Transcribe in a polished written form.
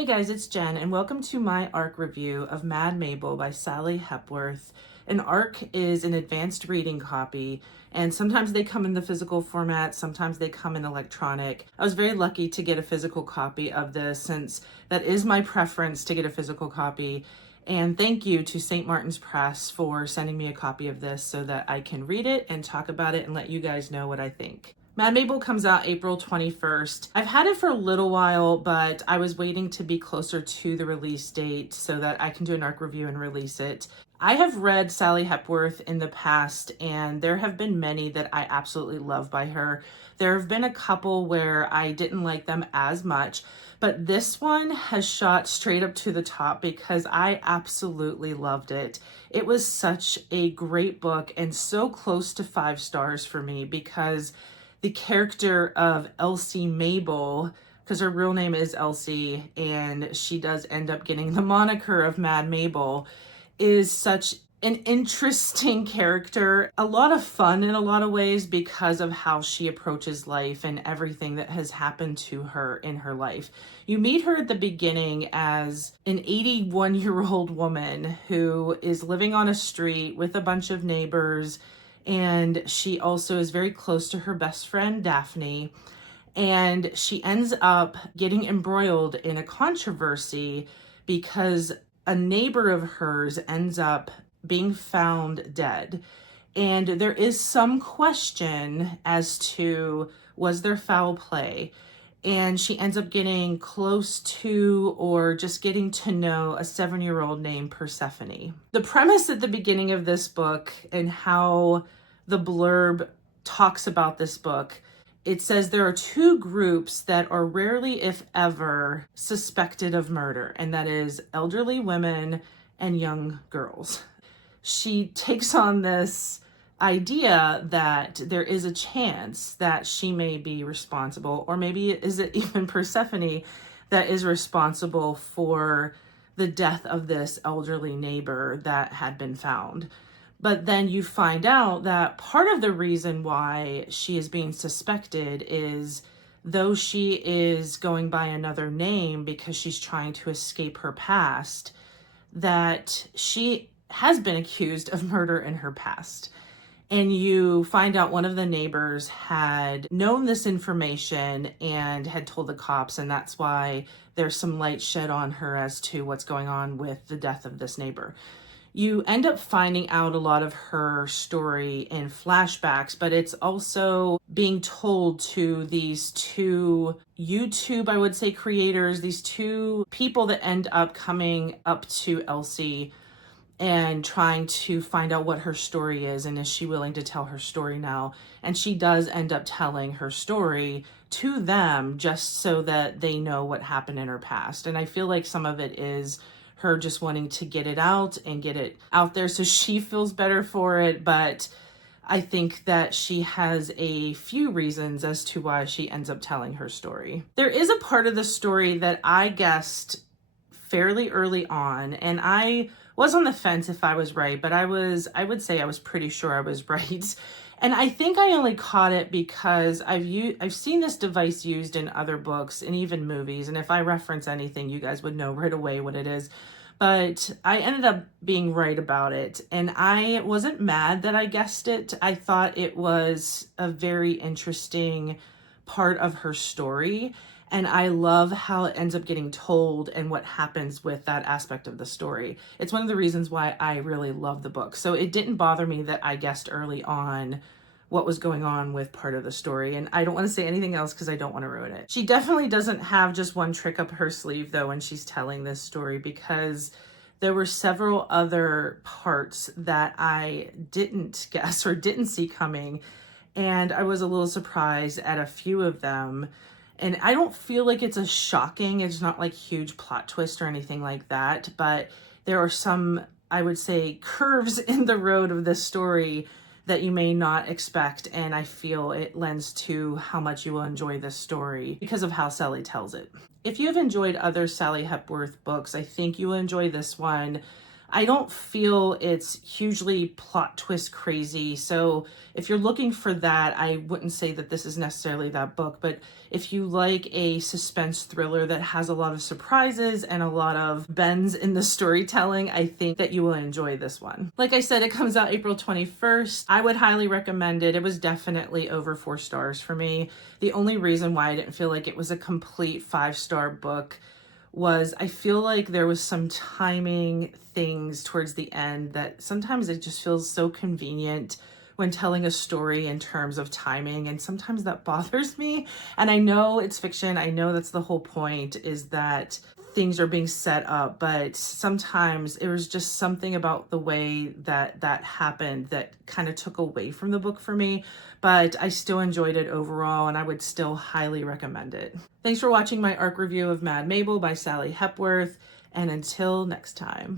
Hey guys, it's Jen, and welcome to my ARC review of Mad Mabel by Sally Hempworth. An ARC is an advanced reading copy, and sometimes they come in the physical format, sometimes they come in electronic. I was very lucky to get a physical copy of this, since that is my preference to get a physical copy. And thank you to St. Martin's Press for sending me a copy of this so that I can read it and talk about it and let you guys know what I think. Mad Mabel comes out April 21st. I've had it for a little while, but I was waiting to be closer to the release date so that I can do an ARC review and release it. I have read Sally Hempworth in the past, and there have been many that I absolutely love by her. There have been a couple where I didn't like them as much, but this one has shot straight up to the top because I absolutely loved it. It was such a great book and so close to 5 stars for me because the character of Elsie Mabel, because her real name is Elsie, and she does end up getting the moniker of Mad Mabel, is such an interesting character. A lot of fun in a lot of ways because of how she approaches life and everything that has happened to her in her life. You meet her at the beginning as an 81-year-old woman who is living on a street with a bunch of neighbors, and she also is very close to her best friend, Daphne. And she ends up getting embroiled in a controversy because a neighbor of hers ends up being found dead. And there is some question as to, was there foul play? And she ends up getting close to or just getting to know a 7-year-old named Persephone. The premise at the beginning of this book and how the blurb talks about this book, it says there are 2 groups that are rarely, if ever, suspected of murder, and that is elderly women and young girls. She takes on this idea that there is a chance that she may be responsible, or maybe is it even Persephone that is responsible for the death of this elderly neighbor that had been found. But then you find out that part of the reason why she is being suspected is, though she is going by another name because she's trying to escape her past, that she has been accused of murder in her past. And you find out one of the neighbors had known this information and had told the cops, and that's why there's some light shed on her as to what's going on with the death of this neighbor. You end up finding out a lot of her story in flashbacks, but it's also being told to these 2 YouTube, I would say, creators, these 2 people that end up coming up to Elsie and trying to find out what her story is, and is she willing to tell her story now? And she does end up telling her story to them just so that they know what happened in her past. And I feel like some of it is her just wanting to get it out and get it out there so she feels better for it, but I think that she has a few reasons as to why she ends up telling her story. There is a part of the story that I guessed fairly early on, and I was on the fence if I was right, but I would say I was pretty sure I was right. And I think I only caught it because I've seen this device used in other books and even movies, and if I reference anything, you guys would know right away what it is. But I ended up being right about it, and I wasn't mad that I guessed it. I thought it was a very interesting part of her story, and I love how it ends up getting told and what happens with that aspect of the story. It's one of the reasons why I really love the book. So it didn't bother me that I guessed early on what was going on with part of the story. And I don't want to say anything else because I don't want to ruin it. She definitely doesn't have just one trick up her sleeve though when she's telling this story, because there were several other parts that I didn't guess or didn't see coming. And I was a little surprised at a few of them. And I don't feel like it's it's not like huge plot twist or anything like that, but there are some, I would say, curves in the road of this story that you may not expect, and I feel it lends to how much you will enjoy this story because of how Sally tells it. If you have enjoyed other Sally Hempworth books, I think you will enjoy this one. I don't feel it's hugely plot twist crazy. So if you're looking for that, I wouldn't say that this is necessarily that book. But if you like a suspense thriller that has a lot of surprises and a lot of bends in the storytelling, I think that you will enjoy this one. Like I said, it comes out April 21st. I would highly recommend it. It was definitely over 4 stars for me. The only reason why I didn't feel like it was a complete 5-star book was I feel like there was some timing things towards the end that sometimes it just feels so convenient when telling a story in terms of timing, and sometimes that bothers me. And I know it's fiction, I know that's the whole point, is that things are being set up, but sometimes it was just something about the way that that happened that kind of took away from the book for me. But I still enjoyed it overall, and I would still highly recommend it. Thanks for watching my ARC review of Mad Mabel by Sally Hempworth, and until next time.